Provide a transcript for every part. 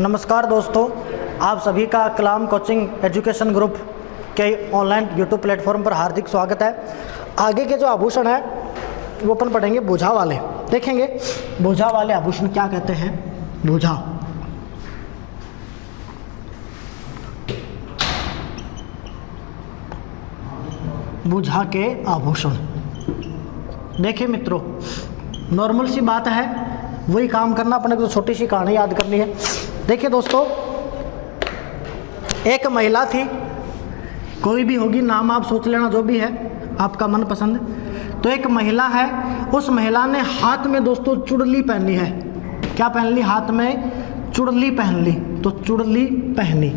नमस्कार दोस्तों, आप सभी का कलाम कोचिंग एजुकेशन ग्रुप के ऑनलाइन यूट्यूब प्लेटफॉर्म पर हार्दिक स्वागत है। आगे के जो आभूषण है वो अपन पढ़ेंगे बोझा वाले। देखेंगे बोझा वाले आभूषण क्या कहते हैं। बोझा, बोझा के आभूषण। देखिए मित्रों, नॉर्मल सी बात है, वही काम करना, अपने को छोटी सी कहानी याद करनी है। देखिए दोस्तों, एक महिला थी, कोई भी होगी, नाम आप सोच लेना जो भी है आपका मनपसंद। तो एक महिला है, उस महिला ने हाथ में दोस्तों चुड़ली पहनी है। क्या पहन ली? हाथ में चुड़ली पहन ली। तो चुड़ली पहनी।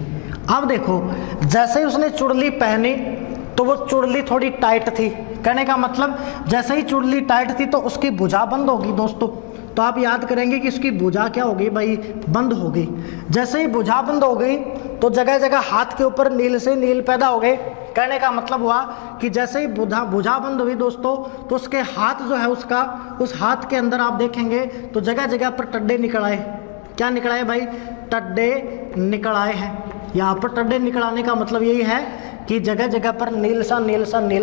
अब देखो, जैसे ही उसने चुड़ली पहनी तो वो चुड़ली थोड़ी टाइट थी। कहने का मतलब जैसे ही चुड़ली टाइट थी तो उसकी भुजा बंद होगी दोस्तों। तो आप याद करेंगे कि उसकी भुजा क्या हो गई भाई? बंद हो गई। जैसे ही भुजा बंद हो गई तो जगह जगह हाथ के ऊपर नील से नील पैदा हो गए। कहने का मतलब हुआ कि जैसे ही भुजा बंद हुई दोस्तों, तो उसके हाथ जो है उसका, उस हाथ के अंदर आप देखेंगे तो जगह जगह पर टड्डे निकल आए। क्या निकल आए भाई? टड्डे निकल आए हैं। यहाँ पर टड्डे निकल आने का मतलब यही है कि जगह जगह पर नील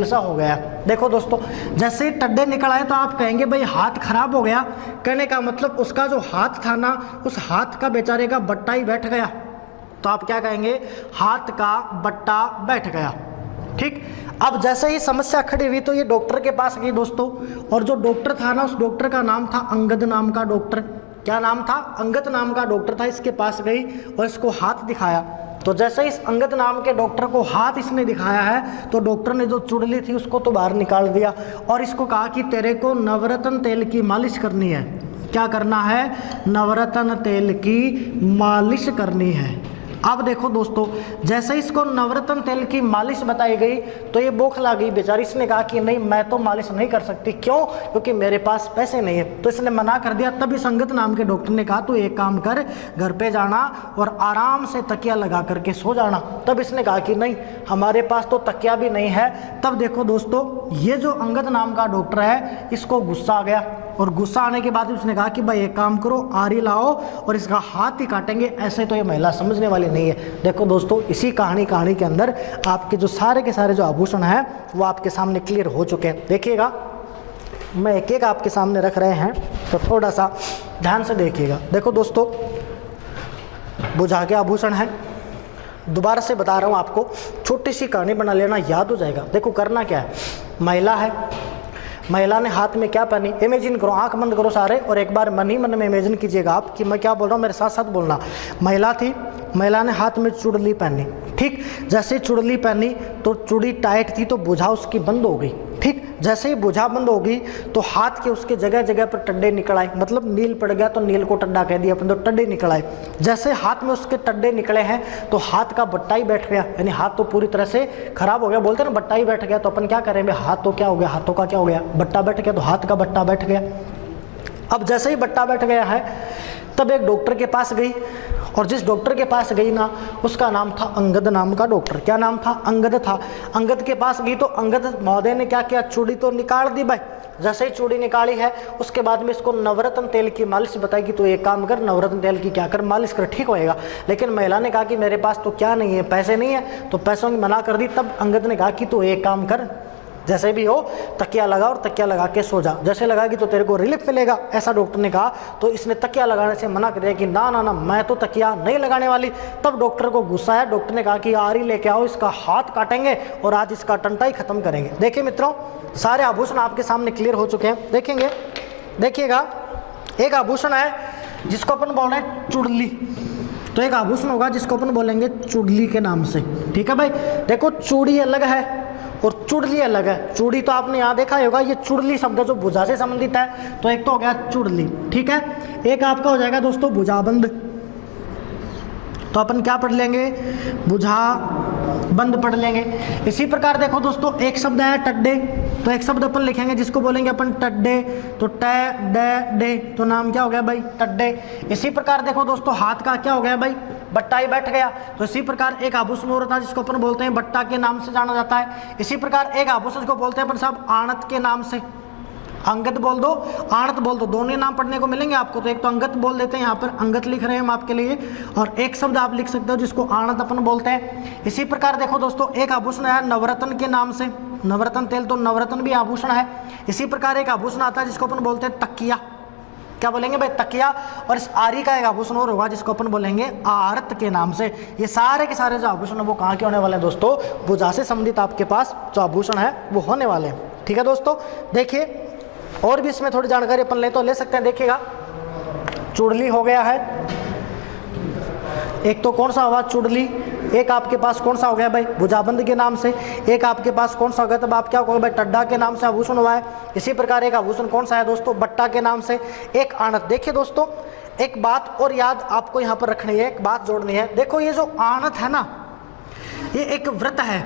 सा हो गया। देखो दोस्तों, जैसे ही टड्डे निकल आए तो आप कहेंगे भाई हाथ खराब हो गया। कहने का मतलब उसका जो हाथ था ना, उस हाथ का बेचारे का बट्टा ही बैठ गया। तो आप क्या कहेंगे? हाथ का बट्टा बैठ गया। ठीक। अब जैसे ही समस्या खड़ी हुई तो ये डॉक्टर के पास गई दोस्तों, और जो डॉक्टर था ना, उस डॉक्टर का नाम था अंगद नाम का डॉक्टर। क्या नाम था? अंगद नाम का डॉक्टर था। इसके पास गई और इसको हाथ दिखाया। तो जैसे इस अंगद नाम के डॉक्टर को हाथ इसने दिखाया है तो डॉक्टर ने जो चुड़ली थी उसको तो बाहर निकाल दिया और इसको कहा कि तेरे को नवरत्न तेल की मालिश करनी है। क्या करना है? नवरत्न तेल की मालिश करनी है। अब देखो दोस्तों, जैसे इसको नवरत्न तेल की मालिश बताई गई तो ये बौखला गई बेचारी। इसने कहा कि नहीं, मैं तो मालिश नहीं कर सकती। क्यों? क्योंकि मेरे पास पैसे नहीं है। तो इसने मना कर दिया। तब इस अंगद नाम के डॉक्टर ने कहा, तू एक काम कर, घर पे जाना और आराम से तकिया लगा करके सो जाना। तब इसने कहा कि नहीं, हमारे पास तो तकिया भी नहीं है। तब देखो दोस्तों, ये जो अंगद नाम का डॉक्टर है, इसको गुस्सा आ गया और गुस्सा आने के बाद उसने कहा कि भाई एक काम करो, आरी लाओ और इसका हाथ ही काटेंगे। ऐसे तो ये महिला समझने वाली नहीं है। देखो दोस्तों, इसी कहानी के अंदर आपके जो सारे के सारे जो आभूषण हैं वो आपके सामने क्लियर हो चुके हैं। देखिएगा, मैं एक एक आपके सामने रख रहे हैं तो थोड़ा सा ध्यान से देखिएगा। देखो दोस्तों, बोझा के आभूषण है। दोबारा से बता रहा हूँ आपको, छोटी सी कहानी बना लेना, याद हो जाएगा। देखो करना क्या है, महिला है, महिला ने हाथ में क्या पहनी? इमेजिन करो, आंख बंद करो सारे और एक बार मन ही मन में इमेजिन कीजिएगा आप कि मैं क्या बोल रहा हूँ, मेरे साथ साथ बोलना। महिला थी, महिला ने हाथ में चुड़ली पहनी। ठीक। जैसे चुड़ली पहनी तो चूड़ी टाइट थी तो बोझा उसकी बंद हो गई। ठीक। जैसे ही बोझा बंद हो गई तो हाथ के उसके जगह जगह पर टड्डे निकल आए। मतलब नील पड़ गया तो नील को टड्डा कह दिया अपन, तो टड्डे निकल आए। जैसे हाथ में उसके टड्डे निकले हैं तो हाथ का बट्टा ही बैठ गया। यानी हाथ तो पूरी तरह से खराब हो गया। बोलते हैं ना, बट्टा ही बैठ गया। तो अपन क्या करेंगे? हाथ तो क्या हो गया? हाथों का क्या हो गया? बट्टा बैठ गया। तो हाथ का बट्टा बैठ गया। अब जैसे ही बट्टा बैठ गया है तब एक डॉक्टर के पास गई, और जिस डॉक्टर के पास गई ना, उसका नाम था अंगद नाम का डॉक्टर। क्या नाम था? अंगद था। अंगद के पास गई तो अंगद महोदय ने क्या किया? चूड़ी तो निकाल दी भाई। जैसे ही चूड़ी निकाली है उसके बाद में इसको नवरत्न तेल की मालिश बताई कि तो एक काम कर, नवरत्न तेल की क्या कर, मालिश कर, ठीक होएगा। लेकिन महिला ने कहा कि मेरे पास तो क्या नहीं है, पैसे नहीं है। तो पैसों की मना कर दी। तब अंगद ने कहा कि तो एक काम कर, जैसे भी हो तकिया लगा और तकिया लगा के सो जा। जैसे लगाएगी तो तेरे को रिलीफ मिलेगा, ऐसा डॉक्टर ने कहा। तो इसने तकिया लगाने से मना कर दिया कि ना ना ना, मैं तो तकिया नहीं लगाने वाली। तब डॉक्टर को गुस्सा आया। डॉक्टर ने कहा कि आरी लेके आओ, इसका हाथ काटेंगे और आज इसका टंटा ही खत्म करेंगे। देखिए मित्रों, सारे आभूषण आपके सामने क्लियर हो चुके हैं। देखेंगे, देखिएगा, एक आभूषण है जिसको अपन बोल रहे हैं चुड़ली। तो एक आभूषण होगा जिसको अपन बोलेंगे चुड़ली के नाम से। ठीक है भाई। देखो, चूड़ी अलग है और चुड़ली अलग है। चूड़ी तो आपने यहाँ देखा होगा, ये चुड़ली शब्द जो भुजा से संबंधित है। तो एक तो हो गया चुड़ली। ठीक है। एक आपका हो जाएगा दोस्तों भुजाबंद। तो अपन क्या पढ़ लेंगे? भुजा बंद पढ़ लेंगे। इसी प्रकार देखो दोस्तों, एक शब्द है टड्डे। तो एक शब्द अपन लिखेंगे जिसको बोलेंगे अपन टड्डे। तो टे डे डे, तो नाम क्या हो गया भाई? टड्डे। इसी प्रकार देखो दोस्तों, हाथ का क्या हो गया भाई? बट्टा ही बैठ गया। तो इसी प्रकार एक आभूषण और होता है जिसको अपन बोलते हैं बट्टा के नाम से जाना जाता है। इसी प्रकार एक आभूषण को बोलते हैं अपन साहब आणत के नाम से। अंगत बोल दो, आणत बोल दो, दोनों नाम पढ़ने को मिलेंगे आपको। तो एक तो अंगत बोल देते हैं, यहाँ पर अंगत लिख रहे हैं हम आपके लिए, और एक शब्द आप लिख सकते हो जिसको आणत अपन बोलते हैं। इसी प्रकार देखो दोस्तों, एक आभूषण है नवरत्न के नाम से, नवरत्न तेल, तो नवरत्न भी आभूषण है। इसी प्रकार एक आभूषण आता है जिसको अपन बोलते हैं तकिया, क्या बोलेंगे भाई, तकिया। और इस आरी का एक आभूषण और होगा जिसको अपन बोलेंगे आरत के नाम से। ये सारे के सारे जो आभूषण है वो कहाँ के होने वाले हैं दोस्तों, भुजा से संबंधित आपके पास जो आभूषण है वो होने वाले हैं। ठीक है दोस्तों, देखिए और भी इसमें थोड़ी जानकारी अपन ले तो ले सकते हैं। देखिएगा, चुड़ली हो गया है, एक तो कौन सा हुआ चुड़ली, एक आपके पास कौन सा हो गया भाई भुजाबंद के नाम से, एक आपके पास कौन सा हो गया, तब आप क्या कहोगे भाई टड्डा के नाम से आभूषण हुआ है। इसी प्रकार एक आभूषण कौन सा है दोस्तों, बट्टा के नाम से, एक आणत। देखिए दोस्तों, एक बात और याद आपको यहाँ पर रखनी है, एक बात जोड़नी है। देखो ये जो आणत है ना, ये एक व्रत है,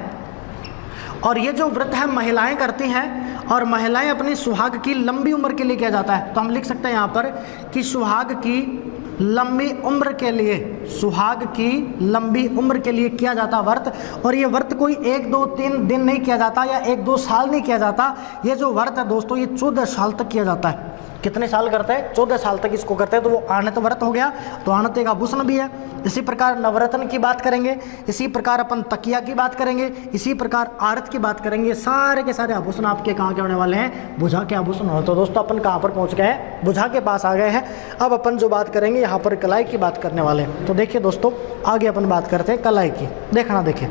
और ये जो व्रत है महिलाएं करती हैं, और महिलाएं अपनी सुहाग की लंबी उम्र के लिए किया जाता है। तो हम लिख सकते हैं यहाँ पर कि सुहाग की लंबी उम्र के लिए, सुहाग की लंबी उम्र के लिए किया जाता व्रत। और ये व्रत कोई 1 2 3 दिन नहीं किया जाता, या 1 2 साल नहीं किया जाता। ये जो व्रत है दोस्तों, ये 14 साल तक किया जाता है। कितने साल करते हैं, 14 साल तक इसको करते हैं। तो वो आणत व्रत हो गया, तो आणत एक आभूषण भी है। इसी प्रकार नवरत्न की बात करेंगे, इसी प्रकार अपन तकिया की बात करेंगे, इसी प्रकार आरत की बात करेंगे। सारे के सारे आभूषण आपके कहाँ के होने वाले हैं, भुजा के आभूषण होने। तो दोस्तों अपन कहाँ पर पहुँच गए हैं, भुजा के पास आ गए हैं। अब अपन जो बात करेंगे यहाँ पर कलाई की बात करने वाले हैं। तो देखिए दोस्तों, आगे अपन बात करते हैं कलाई की। देखना, देखिए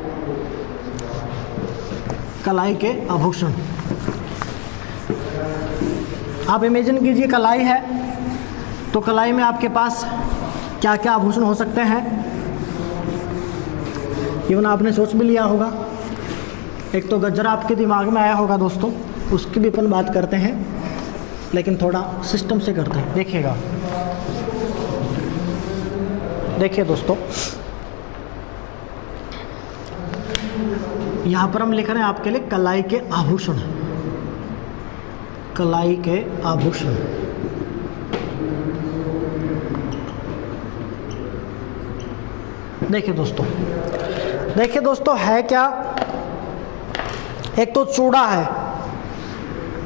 कलाई के आभूषण, आप इमेजिन कीजिए कलाई है, तो कलाई में आपके पास क्या क्या आभूषण हो सकते हैं, इवन आपने सोच भी लिया होगा। एक तो गजरा आपके दिमाग में आया होगा दोस्तों, उसकी भी अपन बात करते हैं, लेकिन थोड़ा सिस्टम से करते हैं। देखिएगा, देखिए दोस्तों, यहाँ पर हम लिख रहे हैं आपके लिए कलाई के आभूषण, कलाई के आभूषण। देखिए दोस्तों, देखिए दोस्तों, है क्या, एक तो चूड़ा है,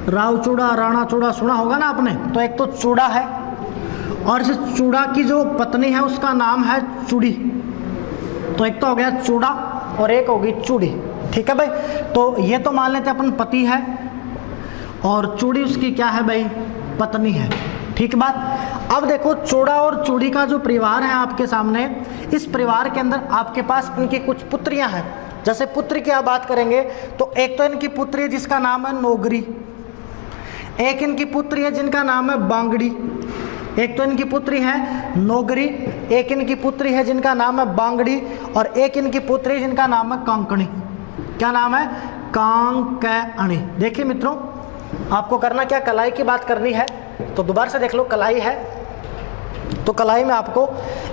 राव चूड़ा, राणा चूड़ा सुना होगा ना आपने। तो एक तो चूड़ा है, और इस चूड़ा की जो पत्नी है उसका नाम है चूड़ी। तो एक तो हो गया चूड़ा और एक होगी चूड़ी। ठीक है भाई, तो ये तो मान लेते अपन पति है, और चूड़ी उसकी क्या है भाई, पत्नी है। ठीक बात। अब देखो, चूड़ा और चूड़ी का जो परिवार है आपके सामने, इस परिवार के अंदर आपके पास इनकी कुछ पुत्रियां हैं। जैसे पुत्र की आप बात करेंगे तो एक तो इनकी पुत्री है जिसका नाम है नोगरी, एक इनकी पुत्री है जिनका नाम है बांगड़ी, एक तो इनकी पुत्री है नोगरी, एक इनकी पुत्री है जिनका नाम है बांगड़ी, और एक इनकी पुत्री जिनका नाम है कांकणी। क्या नाम है, कांकणी। देखिए मित्रों, आपको करना क्या, कलाई की बात करनी है। तो दोबारा से देख लो, कलाई है, तो कलाई में आपको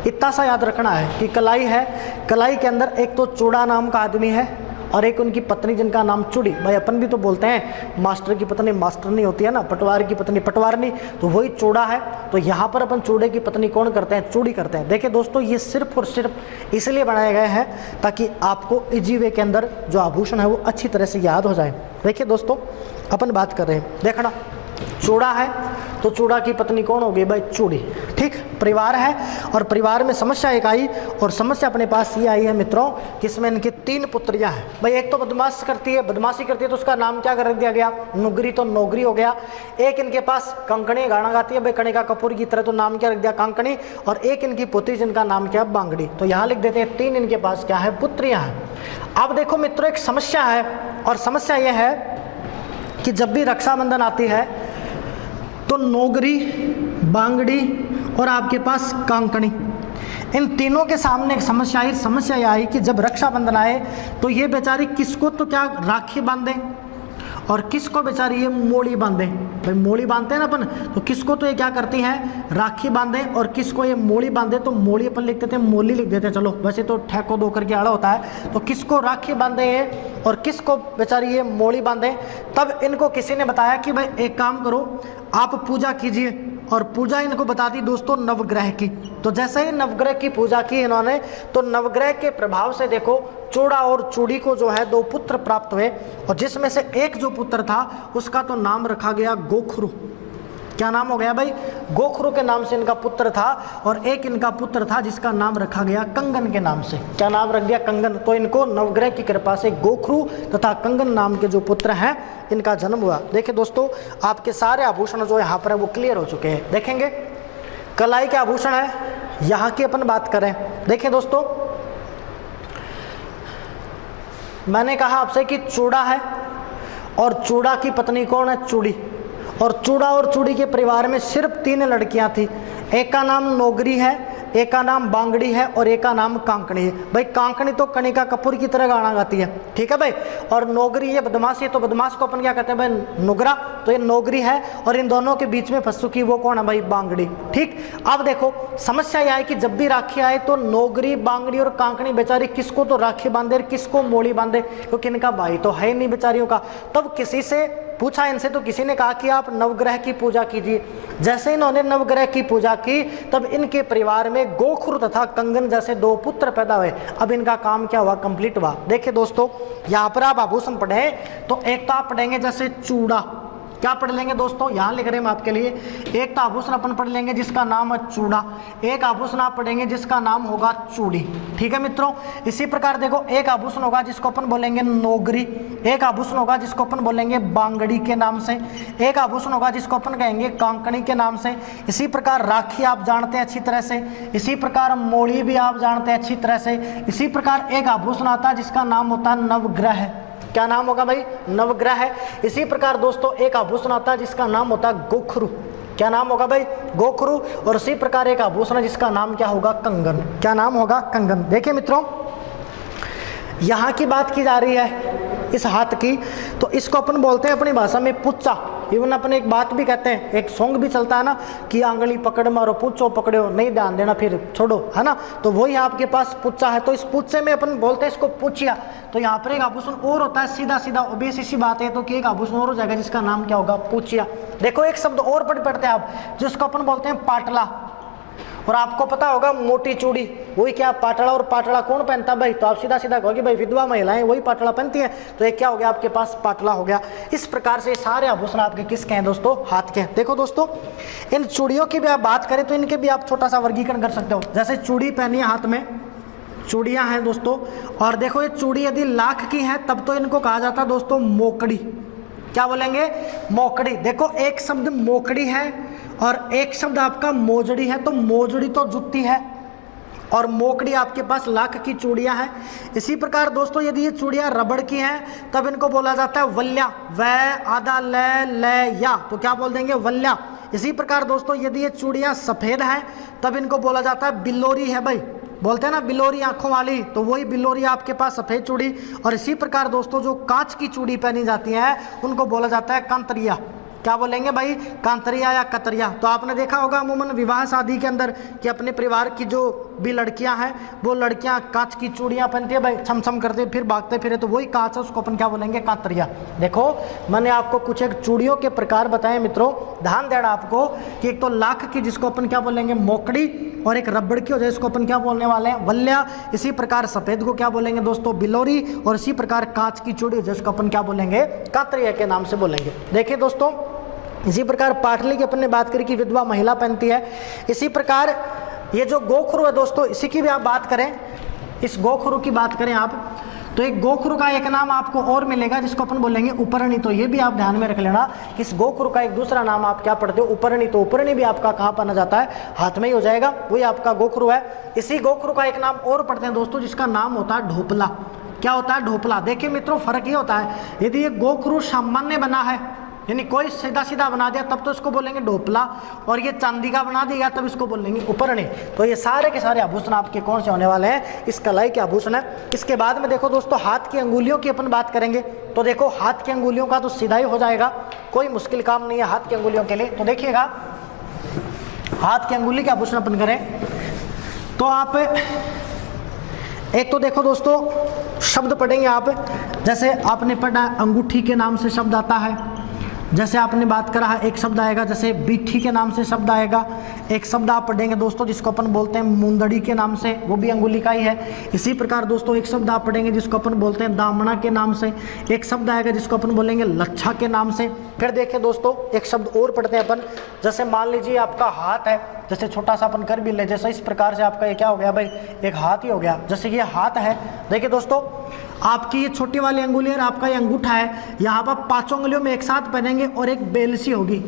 इतना सा याद रखना है कि कलाई है, कलाई के अंदर एक तो चूड़ा नाम का आदमी है, और एक उनकी पत्नी जिनका नाम चूड़ी। भाई अपन भी तो बोलते हैं मास्टर की पत्नी मास्टर नहीं होती है ना, पटवार की पत्नी पटवारनी, तो वही चूड़ा है। तो यहाँ पर अपन चूड़े की पत्नी कौन करते हैं, चूड़ी करते हैं। देखिए दोस्तों, ये सिर्फ और सिर्फ इसलिए बनाए गए हैं ताकि आपको इजी वे के अंदर जो आभूषण है वो अच्छी तरह से याद हो जाए। देखिए दोस्तों, अपन बात कर रहे हैं, देखना, चूड़ा है तो चूड़ा की पत्नी कौन होगी भाई, चूड़ी। ठीक, परिवार है, और परिवार में समस्या एक आई, और समस्या अपने पास ये आई है मित्रों कि इसमें इनकी 3 पुत्रियां हैं। भाई एक तो बदमाशी करती है, तो उसका नाम क्या कर दिया गया, नुगरी, तो नौगरी हो गया। एक इनके पास कंकणी, गाना गाती है भाई कणिका कपूर की तरह, तो नाम क्या रख दिया, कांकणी। और एक इनकी पुत्री जिनका नाम क्या है, बांगड़ी। तो यहाँ लिख देते हैं 3 इनके पास क्या है, पुत्रियां हैं। अब देखो मित्रों, एक समस्या है, और समस्या यह है कि जब भी रक्षाबंधन आती है तो नोगरी, बांगड़ी और आपके पास कांकणी, इन तीनों के सामने एक समस्या ये आई कि जब रक्षाबंधन आए तो ये बेचारी किसको तो क्या राखी बांधे, और किसको बेचारी ये मोड़ी बांधे। भाई मोड़ी बांधते हैं ना अपन, तो किसको तो ये क्या करती हैं, राखी बांधे, और किसको ये मोड़ी बांधे। तो मोड़ी अपन लिख देते हैं, मोली लिख देते हैं, चलो वैसे तो ठेको दो करके आड़ा होता है। तो किसको राखी बांधे ये, और किसको बेचारी ये मोड़ी बांधे। तब इनको किसी ने बताया कि भाई एक काम करो, आप पूजा कीजिए और पूजा इनको बता दी दोस्तों नवग्रह की। तो जैसे ही नवग्रह की पूजा की इन्होंने, तो नवग्रह के प्रभाव से देखो चूड़ा और चूड़ी को जो है 2 पुत्र प्राप्त हुए, और जिसमें से एक जो पुत्र था उसका तो नाम रखा गया गोखरू। क्या नाम हो गया भाई? गोखरू के नाम से इनका पुत्र था, और एक इनका पुत्र था जिसका नाम रखा गया कंगन के नाम से। क्या नाम रख दिया? कंगन। तो इनको नवग्रह की कृपा से गोखरू तथा कंगन नाम के जो पुत्र हैं इनका जन्म हुआ। देखिए दोस्तों, आपके सारे आभूषण जो यहाँ पर है वो क्लियर हो चुके हैं। देखेंगे कलाई के आभूषण है, यहाँ की अपन बात करें। देखिए दोस्तों, मैंने कहा आपसे कि चूड़ा है, और चूड़ा की पत्नी कौन है? चूड़ी। और चूड़ा और चूड़ी के परिवार में सिर्फ 3 लड़कियां थी। एक का नाम नोगरी है, एक का नाम बांगड़ी है, और एक का नाम कांकणी है। भाई कांकणी तो कनिका कपूर की तरह गाना गाती है, ठीक है भाई। और नोगरी ये बदमाश है, तो बदमाश को अपन क्या कहते हैं भाई? नुगरा। तो ये नोगरी है, और इन दोनों के बीच में फंस चुकी वो कौन है भाई? बांगड़ी। ठीक। अब देखो समस्या यह है कि जब भी राखी आए तो नोगरी, बांगड़ी और कांकणी बेचारी किसको तो राखी बांधे और किसको मोड़ी बांधे, क्योंकि इनका भाई तो है नहीं बेचारियों का। तब किसी से पूछा इनसे, तो किसी ने कहा कि आप नवग्रह की पूजा कीजिए। जैसे इन्होंने नवग्रह की पूजा की, तब इनके परिवार में गोखरू तथा कंगन जैसे 2 पुत्र पैदा हुए। अब इनका काम क्या हुआ? कंप्लीट हुआ। देखिए दोस्तों, यहाँ पर आप आभूषण पढ़े तो एक तो आप पढ़ेंगे जैसे चूड़ा। क्या पढ़ लेंगे दोस्तों? यहाँ लिख रहे हैं हम आपके लिए। एक तो आभूषण अपन पढ़ लेंगे जिसका नाम है चूड़ा, एक आभूषण आप पढ़ेंगे जिसका नाम होगा चूड़ी। ठीक है मित्रों। इसी प्रकार देखो, एक आभूषण होगा जिसको अपन बोलेंगे नोगरी, एक आभूषण होगा जिसको अपन बोलेंगे बांगड़ी के नाम से, एक आभूषण होगा जिसको अपन कहेंगे कांकणी के नाम से। इसी प्रकार राखी आप जानते हैं अच्छी तरह से, इसी प्रकार मोड़ी भी आप जानते हैं अच्छी तरह से। इसी प्रकार एक आभूषण आता है जिसका नाम होता है नवग्रह। क्या नाम होगा भाई? नवग्रह है। इसी प्रकार दोस्तों एक आभूषण आता है जिसका नाम होता है गोखरू। क्या नाम होगा भाई? गोखरू। और इसी प्रकार एक आभूषण जिसका नाम क्या होगा? कंगन। क्या नाम होगा? कंगन। देखिए मित्रों, यहाँ की बात की जा रही है इस हाथ की, तो इसको अपन बोलते हैं अपनी भाषा में पुच्चा। इवन अपन एक बात भी कहते हैं, एक सॉन्ग भी चलता है ना कि आंगली पकड़ मारो पुच्चो पकड़ो, नहीं ध्यान देना फिर छोड़ो, है ना। तो वही आपके पास पुच्चा है, तो इस पुच्चे में अपन बोलते हैं इसको पुचिया। तो यहाँ पर एक आभूषण और होता है, सीधा सीधा ओबेस इसी बात है, तो कि एक आभूषण और हो जाएगा जिसका नाम क्या होगा? पुचिया। देखो एक शब्द और पढ़ते हैं आप, जिसको अपन बोलते हैं पाटला। और आपको पता होगा मोटी चूड़ी, वही क्या? पाटड़ा। और पाटड़ा कौन पहनता भाई? तो आप सीधा सीधा कहोगे भाई विधवा महिलाएं वही पाटड़ा पहनती हैं। तो ये क्या हो गया? आपके पास पाटला हो गया। इस प्रकार से सारे आभूषण आपके किसके हैं दोस्तों? हाथ के हैं। देखो दोस्तों, इन चूड़ियों की भी आप बात करें तो इनके भी आप छोटा सा वर्गीकरण कर सकते हो। जैसे चूड़ी पहनी है हाथ में, चूड़ियाँ हैं दोस्तों, और देखो ये चूड़ी यदि लाख की है तब तो इनको कहा जाता है दोस्तों मोकड़ी। क्या बोलेंगे? मोकड़ी। देखो एक शब्द मोकड़ी है और एक शब्द आपका मोजड़ी है, तो मोजड़ी तो जुत्ती है और मोकड़ी आपके पास लाख की चूड़ियां हैं। इसी प्रकार दोस्तों यदि ये चूड़ियां रबड़ की हैं तब इनको बोला जाता है वल्या। वै आधा ले या, तो क्या बोल देंगे? वल्या। इसी प्रकार दोस्तों यदि ये चूड़ियां सफ़ेद हैं तब इनको बोला जाता है बिल्लोरी है भाई। बोलते हैं ना बिल्लोरी आंखों वाली, तो वही बिल्लोरी आपके पास सफ़ेद चूड़ी। और इसी प्रकार दोस्तों जो कांच की चूड़ी पहनी जाती है उनको बोला जाता है कांतरिया। क्या बोलेंगे भाई? कांतरिया या कतरिया। तो आपने देखा होगा अमूमन विवाह शादी के अंदर कि अपने परिवार की जो भी लड़कियां हैं वो लड़कियां कांच की चूड़ियां पहनती है भाई, छम छम करते फिर भागते फिरे, तो वही कांच है, उसको अपन क्या बोलेंगे? कांतरिया। देखो मैंने आपको कुछ एक चूड़ियों के प्रकार बताए मित्रों, ध्यान देना आपको कि एक तो लाख की जिसको अपन क्या बोलेंगे? मोकड़ी, और एक रबड़ की हो जाए इसको अपन क्या बोलने वाले हैं? वल्या। इसी प्रकार सफ़ेद को क्या बोलेंगे दोस्तों? बिलोरी। और इसी प्रकार कांच की चूड़ी जिसको अपन क्या बोलेंगे? कांतरिया के नाम से बोलेंगे। देखिए दोस्तों, इसी प्रकार पाटली की अपन ने बात करी कि विधवा महिला पहनती है। इसी प्रकार ये जो गोखरू है दोस्तों, इसी की भी आप बात करें, इस गोखरू की बात करें आप, तो एक गोखरू का एक नाम आपको और मिलेगा जिसको अपन बोलेंगे उपरणी। तो ये भी आप ध्यान में रख लेना, इस गोखरू का एक दूसरा नाम आप क्या पढ़ते हो? उपरणी। तो उपरणी भी आपका कहाँ पहना जाता है? हाथ में ही हो जाएगा, वही आपका गोखरू है। इसी गोखरू का एक नाम और पढ़ते हैं दोस्तों जिसका नाम होता है ढोपला। क्या होता है? ढोपला। देखिए मित्रों फर्क ये होता है, यदि ये गोखरू सामान्य बना है यानी कोई सीधा सीधा बना दिया तब तो इसको बोलेंगे ढोपला, और ये चांदी का बना दिया तब इसको बोलेंगे उपरणी। तो ये सारे के सारे आभूषण आपके कौन से होने वाले हैं? इस कलाई के आभूषण है। इसके बाद में देखो दोस्तों हाथ की अंगुलियों की अपन बात करेंगे, तो देखो हाथ की अंगुलियों का तो सीधा ही हो जाएगा, कोई मुश्किल काम नहीं है हाथ की अंगुलियों के लिए। तो देखिएगा हाथ की अंगुली के आभूषण अपन करें तो आप एक तो देखो दोस्तों शब्द पढ़ेंगे आप, जैसे आपने पढ़ा अंगूठी के नाम से शब्द आता है, जैसे आपने बात करा है, एक शब्द आएगा जैसे बिट्ठी के नाम से शब्द आएगा। एक शब्द आप पढ़ेंगे दोस्तों जिसको अपन बोलते हैं मुंदड़ी के नाम से, वो भी अंगुली का ही है। इसी प्रकार दोस्तों एक शब्द आप पढ़ेंगे जिसको अपन बोलते हैं दामना के नाम से। एक शब्द आएगा जिसको अपन बोलेंगे लच्छा के नाम से। फिर देखिए दोस्तों एक शब्द और पढ़ते हैं अपन, जैसे मान लीजिए आपका हाथ है, जैसे छोटा सा अपन कर भी ले, जैसे इस प्रकार से आपका ये क्या हो गया भाई, एक हाथ ही हो गया। जैसे ये हाथ है, देखिए दोस्तों आपकी ये छोटी वाली अंगुली और आपका ये अंगूठा है, यहाँ पर पांचों उंगलियों में एक साथ पहनेंगे और एक बेलसी होगी।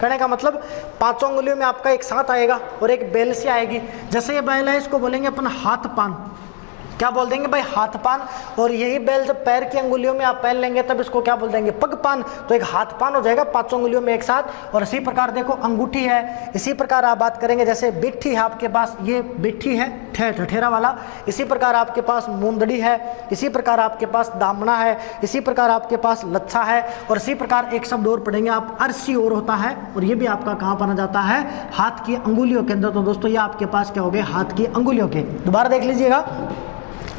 कहने का मतलब पांचों उंगलियों में आपका एक साथ आएगा और एक बेलसी आएगी। जैसे ये बैल है इसको बोलेंगे अपन हाथ पान, क्या बोल देंगे भाई, हाथ पान। और यही बैल जब पैर की अंगुलियों में आप पहन लेंगे तब इसको क्या बोल देंगे, पग पान। तो एक हाथ पान हो जाएगा पांचों उंगलियों में एक साथ। और इसी प्रकार देखो अंगूठी है, इसी प्रकार आप बात करेंगे जैसे बिट्ठी है आपके पास, ये बिट्ठी है ठठेरा वाला। इसी प्रकार आपके पास मुंदड़ी है, इसी प्रकार आपके पास दामना है, इसी प्रकार आपके पास लच्छा है। और इसी प्रकार एक शब्द और पढ़ेंगे आप, अरसी और होता है, और ये भी आपका कहाँ पाना जाता है, हाथ की अंगुलियों के अंदर। तो दोस्तों ये आपके पास क्या हो गए, हाथ की अंगुलियों के। दोबारा देख लीजिएगा,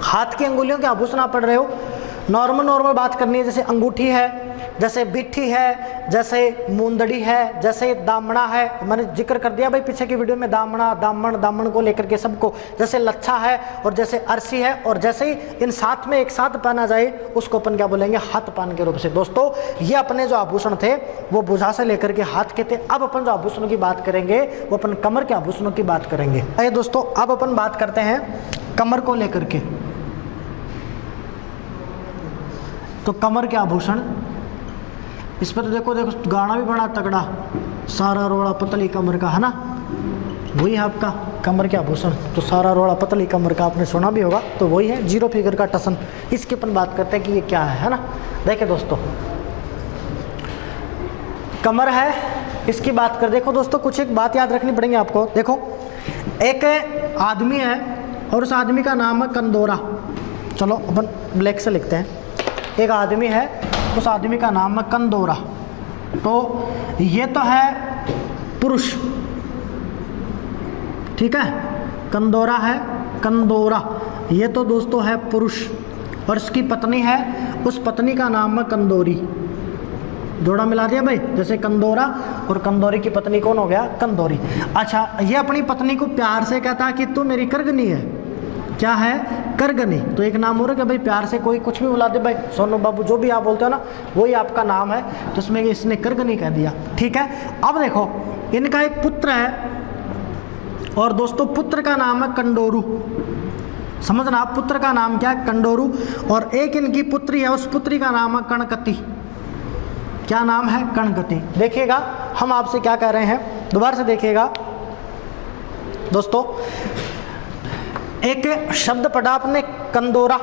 हाथ की अंगुलियों के आभूषण आप पढ़ रहे हो। नॉर्मल बात करनी है, जैसे अंगूठी है, जैसे बिट्ठी है, जैसे मुंदड़ी है, जैसे दामना है, मैंने जिक्र कर दिया भाई पीछे की वीडियो में, दामना दामन को लेकर के सबको, जैसे लच्छा है और जैसे अरसी है। और जैसे ही इन साथ में एक साथ पहना जाए उसको अपन क्या बोलेंगे, हाथ पान के रूप से। दोस्तों ये अपने जो आभूषण थे वो भुजा से लेकर के हाथ के थे। अब अपन जो आभूषणों की बात करेंगे वो अपन कमर के आभूषणों की बात करेंगे। आइए दोस्तों अब अपन बात करते हैं कमर को लेकर के। तो कमर के आभूषण, इस पर तो देखो गाना भी बड़ा तगड़ा, सारा रोड़ा पतली कमर का, है ना, वही है आपका कमर के आभूषण। तो सारा रोड़ा पतली कमर का आपने सुना भी होगा, तो वही है जीरो फिगर का टसन। इसकी अपन बात करते हैं कि ये क्या है ना। देखिए दोस्तों कमर है, इसकी बात कर, देखो दोस्तों कुछ एक बात याद रखनी पड़ेगी आपको। देखो एक आदमी है और उस आदमी का नाम है कंदोरा। चलो अपन ब्लैक से लिखते हैं, एक आदमी है, उस आदमी का नाम है कंदोरा। तो ये तो है पुरुष, ठीक है, कंदोरा है, कंदोरा, ये तो दोस्तों है पुरुष। और इसकी पत्नी है, उस पत्नी का नाम है कंदोरी। जोड़ा मिला दिया भाई, जैसे कंदोरा और कंदोरी की पत्नी कौन हो गया, कंदोरी। अच्छा, ये अपनी पत्नी को प्यार से कहता है कि तू मेरी करगनी है, क्या है, करगनी। तो एक नाम हो रहा है कि भाई प्यार से कोई कुछ भी बुला दे, भाई सोनू बाबू जो भी आप बोलते हो ना, वही आपका नाम है, तो इसमें इसने करगनी कह दिया, ठीक है। अब देखो इनका एक पुत्र है और दोस्तों पुत्र का नाम है कंडोरू। समझना आप, पुत्र का नाम क्या है, कंडोरू। और एक इनकी पुत्री है, उस पुत्री का नाम है कणकती। क्या नाम है, कणकती। देखिएगा हम आपसे क्या कह रहे हैं, दोबारा से देखिएगा दोस्तों, एक शब्द पढ़ा आपने कंदोरा,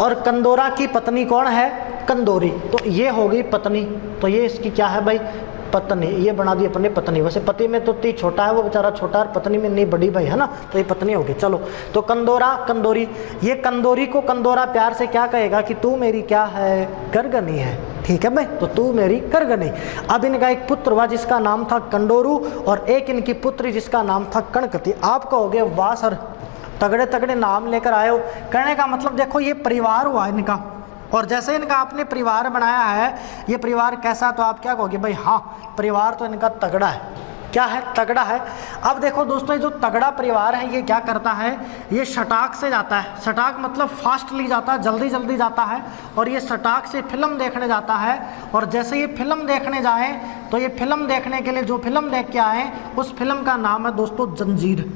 और कंदोरा की पत्नी कौन है, कंदोरी। तो ये हो गई पत्नी, तो ये इसकी क्या है भाई, पत्नी। ये बना दी अपने पत्नी। वैसे पति में तो ती छोटा है, वो बेचारा छोटा, और पत्नी में नहीं बड़ी भाई, है ना, तो ये पत्नी होगी। चलो तो कंदोरा कंदोरी, ये कंदोरी को कंदोरा प्यार से क्या कहेगा कि तू मेरी क्या है, करगनी है, ठीक है भाई, तो तू मेरी करगनी। अब इनका एक पुत्र हुआ जिसका नाम था कंडोरू, और एक इनकी पुत्री जिसका नाम था कणकती। आप कहोगे वाह सर, तगड़े तगड़े नाम लेकर आए हो। कहने का मतलब देखो ये परिवार हुआ इनका, और जैसे इनका आपने परिवार बनाया है, ये परिवार कैसा, तो आप क्या कहोगे भाई, हाँ परिवार तो इनका तगड़ा है। क्या है, तगड़ा है। अब देखो दोस्तों, ये जो तगड़ा परिवार है ये क्या करता है, ये सटाक से जाता है। सटाक मतलब फास्टली जाता है, जल्दी जल्दी जाता है। और ये सटाक से फिल्म देखने जाता है, और जैसे ये फिल्म देखने जाए तो ये फिल्म देखने के लिए जो फिल्म देख के आए, उस फिल्म का नाम है दोस्तों जंजीर।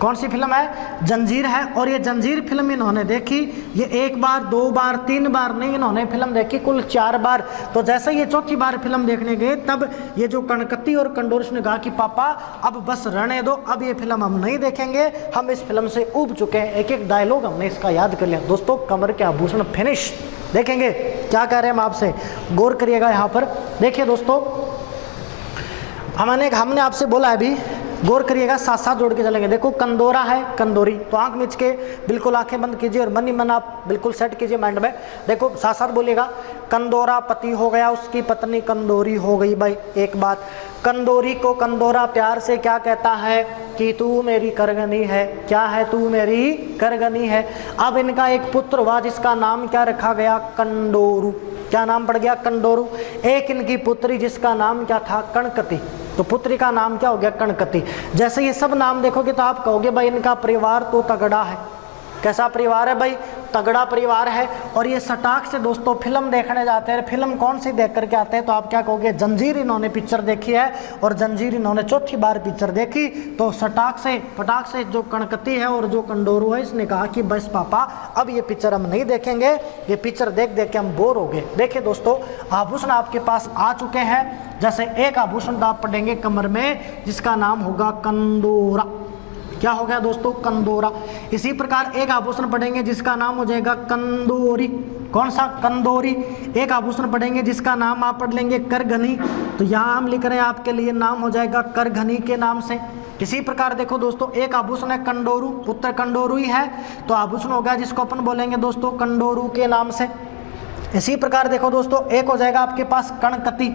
कौन सी फिल्म है, जंजीर है। और ये जंजीर फिल्म इन्होंने देखी, ये एक बार, दो बार, तीन बार नहीं, इन्होंने फिल्म देखी कुल 4 बार। तो जैसे ये चौथी बार फिल्म देखने गए, तब ये जो कणकती और कंडोरस ने कहा कि पापा अब बस रहने दो, अब ये फिल्म हम नहीं देखेंगे, हम इस फिल्म से ऊब चुके हैं। एक एक डायलॉग हमने इसका याद कर लिया। दोस्तों कमर के आभूषण फिनिश देखेंगे, क्या कह रहे हैं हम आपसे, गौर करिएगा यहाँ पर। देखिए दोस्तों, हमने आपसे बोला है अभी, गौर करिएगा, साथ साथ जोड़ के चलेंगे। देखो कंदोरा है, कंदोरी, तो आंख मिच के बिल्कुल आंखें बंद कीजिए और मन ही मन आप बिल्कुल सेट कीजिए माइंड में। देखो साथ साथ बोलिएगा, कंदोरा पति हो गया, उसकी पत्नी कंदोरी हो गई। भाई एक बात, कंदोरी को कंदोरा प्यार से क्या कहता है कि तू मेरी करगनी है, क्या है, तू मेरी करगनी है। अब इनका एक पुत्र हुआ जिसका नाम क्या रखा गया, कंडोरू। क्या नाम पड़ गया? कंडोरू। एक इनकी पुत्री जिसका नाम क्या था? कणकती। तो पुत्री का नाम क्या हो गया? कणकती। जैसे ये सब नाम देखोगे तो आप कहोगे भाई इनका परिवार तो तगड़ा है। कैसा परिवार है भाई? तगड़ा परिवार है। और ये सटाक से दोस्तों फिल्म देखने जाते हैं। फिल्म कौन सी देख करके आते हैं? तो आप क्या कहोगे? जंजीर इन्होंने पिक्चर देखी है, और जंजीर इन्होंने चौथी बार पिक्चर देखी। तो सटाक से फटाक से जो कणकती है और जो कंडोरू है, इसने कहा कि बस पापा अब ये पिक्चर हम नहीं देखेंगे, ये पिक्चर देख देख के हम बोर हो गए। देखिए दोस्तों, आभूषण आपके पास आ चुके हैं। जैसे एक आभूषण आप पढ़ेंगे कमर में, जिसका नाम होगा कंदोरा। क्या हो गया दोस्तों? कंदोरा। इसी प्रकार एक आभूषण पढ़ेंगे जिसका नाम हो जाएगा कंदोरी। कौन सा? कंदोरी। एक आभूषण पढ़ेंगे जिसका नाम आप पढ़ लेंगे करघनी। तो यहाँ हम लिख रहे हैं आपके लिए, नाम हो जाएगा करघनी के नाम से। इसी प्रकार देखो दोस्तों, एक आभूषण है कंडोरू, पुत्र कंडोरू ही है, तो आभूषण हो गया जिसको अपन बोलेंगे दोस्तों कंडोरू के नाम से। इसी प्रकार देखो दोस्तों, एक हो जाएगा आपके पास कणकती।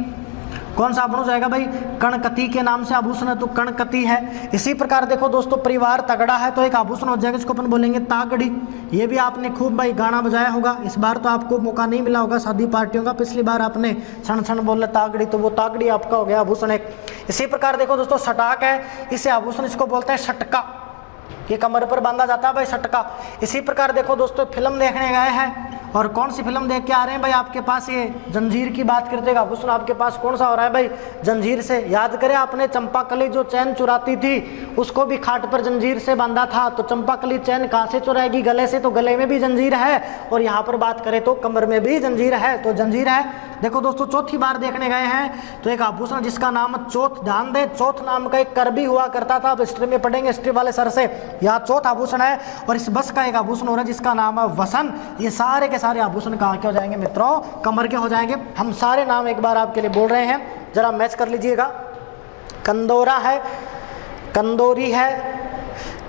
कौन सा आभूषण हो जाएगा भाई? कणकती के नाम से आभूषण है, तो कणकती है। इसी प्रकार देखो दोस्तों, परिवार तगड़ा है, तो एक आभूषण हो जाएगा जिसको अपन बोलेंगे तागड़ी। ये भी आपने खूब भाई गाना बजाया होगा। इस बार तो आपको मौका नहीं मिला होगा शादी पार्टियों का, पिछली बार आपने क्षण क्षण बोले तागड़ी, तो वो तागड़ी आपका हो गया आभूषण एक। इसी प्रकार देखो दोस्तों, सटाक है, इसे आभूषण इसको बोलते हैं शटका। ये कमर पर बांधा जाता है भाई सटका। इसी प्रकार देखो दोस्तों, फिल्म देखने गए हैं, और कौन सी फिल्म देख के आ रहे हैं भाई? आपके पास ये जंजीर की बात करते हैं। आभूषण आपके पास कौन सा हो रहा है भाई? जंजीर से। याद करें आपने, चंपाकली जो चैन चुराती थी उसको भी खाट पर जंजीर से बांधा था। तो चंपाकली चैन कहाँ से चुराएगी? गले से। तो गले में भी जंजीर है, और यहाँ पर बात करें तो कमर में भी जंजीर है, तो जंजीर है। देखो दोस्तों, चौथी बार देखने गए हैं, तो एक आभूषण जिसका नाम चौथ। ध्यान दें, चौथ नाम का एक कर भी हुआ करता था। आप हिस्ट्री में पढ़ेंगे, हिस्ट्री वाले सर से। यहाँ चौथ आभूषण है, और इस बस का एक आभूषण हो रहा है जिसका नाम है वसन। ये सारे के सारे आभूषण कहाँ के हो जाएंगे मित्रों? कमर के हो जाएंगे। हम सारे नाम एक बार आपके लिए बोल रहे हैं, जरा मैच कर लीजिएगा। कंदोरा है, कंदोरी है,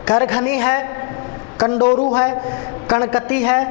करघनी है, कंडोरू है, कणकती है,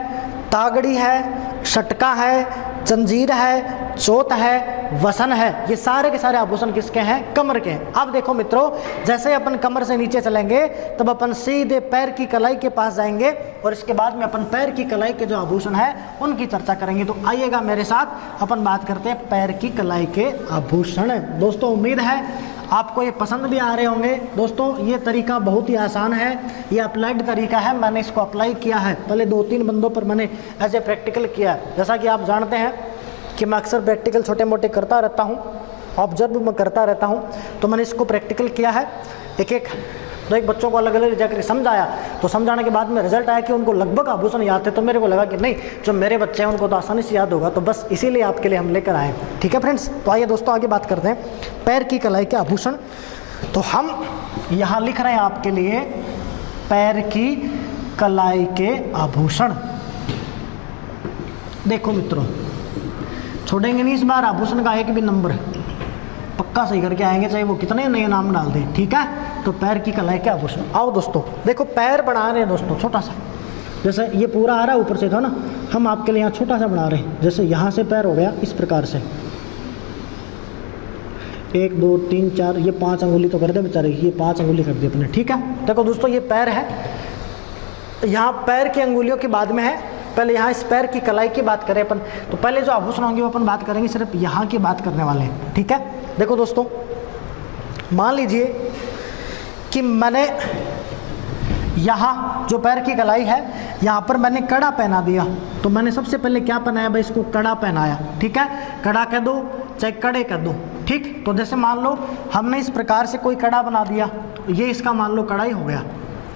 तागड़ी है, शटका है, जंजीर है, चोत है, वसन है। ये सारे के सारे आभूषण किसके हैं? कमर के हैं। अब देखो मित्रों, जैसे अपन कमर से नीचे चलेंगे तब अपन सीधे पैर की कलाई के पास जाएंगे, और इसके बाद में अपन पैर की कलाई के जो आभूषण है उनकी चर्चा करेंगे। तो आइएगा मेरे साथ, अपन बात करते हैं पैर की कलाई के आभूषण। दोस्तों, उम्मीद है आपको ये पसंद भी आ रहे होंगे। दोस्तों, ये तरीका बहुत ही आसान है, ये अप्लाइड तरीका है। मैंने इसको अप्लाई किया है, पहले 2-3 बंदों पर मैंने एज ए प्रैक्टिकल किया है। जैसा कि आप जानते हैं कि मैं अक्सर प्रैक्टिकल छोटे मोटे करता रहता हूँ, ऑब्जर्व मैं करता रहता हूँ। तो मैंने इसको प्रैक्टिकल किया है, एक बच्चों को अलग अलग जाकर समझाया। तो समझाने के बाद में रिजल्ट आया कि उनको लगभग आभूषण याद थे। तो मेरे को लगा कि नहीं, जो मेरे बच्चे हैं उनको तो आसानी से याद होगा, तो बस इसीलिए आपके लिए हम लेकर आए। ठीक है फ्रेंड्स, तो आइए दोस्तों आगे बात करते हैं पैर की कलाई के आभूषण। तो हम यहाँ लिख रहे हैं आपके लिए पैर की कलाई के आभूषण। देखो मित्रों, छोड़ेंगे नहीं इस बार आभूषण का एक भी नंबर, पक्का सही करके आएंगे, चाहे वो कितने नए नाम डाल दें। ठीक है, तो पैर की कलाई के आभूषण। आओ दोस्तों, देखो पैर बना रहे हैं दोस्तों छोटा सा, जैसे ये पूरा आ रहा है ऊपर से था ना, हम आपके लिए यहाँ छोटा सा बना रहे हैं। जैसे यहाँ से पैर हो गया इस प्रकार से, 1 2 3 4, ये 5 अंगुली तो कर दे बेचारे, ये 5 अंगुली कर दी अपने। ठीक है, देखो दोस्तों, ये पैर है, यहाँ पैर की अंगुलियों के बाद में है। पहले यहाँ इस पैर की कलाई की बात करें अपन, तो पहले जो आभूषण होंगे वो अपन बात करेंगे सिर्फ यहाँ की बात करने वाले हैं। ठीक है, देखो दोस्तों, मान लीजिए कि मैंने यहाँ जो पैर की कलाई है यहाँ पर मैंने कड़ा पहना दिया। तो मैंने सबसे पहले क्या पहनाया भाई? इसको कड़ा पहनाया। ठीक है, कड़ा कह दो चाहे कड़े कह दो। ठीक, तो जैसे मान लो हमने इस प्रकार से कोई कड़ा बना दिया, तो ये इसका मान लो कड़ा ही हो गया।